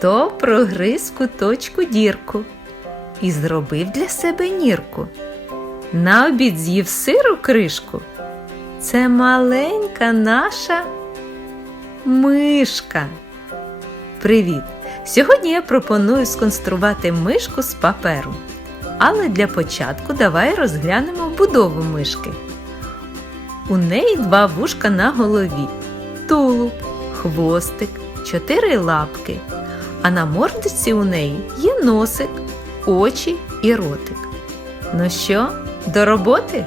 Хто прогриз куточку дірку і зробив для себе нірку? На обід з'їв сиру кришку. Це маленька наша мишка. Привіт! Сьогодні я пропоную сконструвати мишку з паперу. Але для початку давай розглянемо будову мишки. У неї два вушка на голові, тулуб, хвостик, чотири лапки. А на мордочці у неї є носик, очі і ротик. Ну що, до роботи?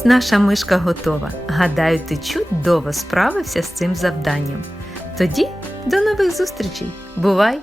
Ось наша мишка готова. Гадаю, ти чудово справився з цим завданням. Тоді до нових зустрічей. Бувай!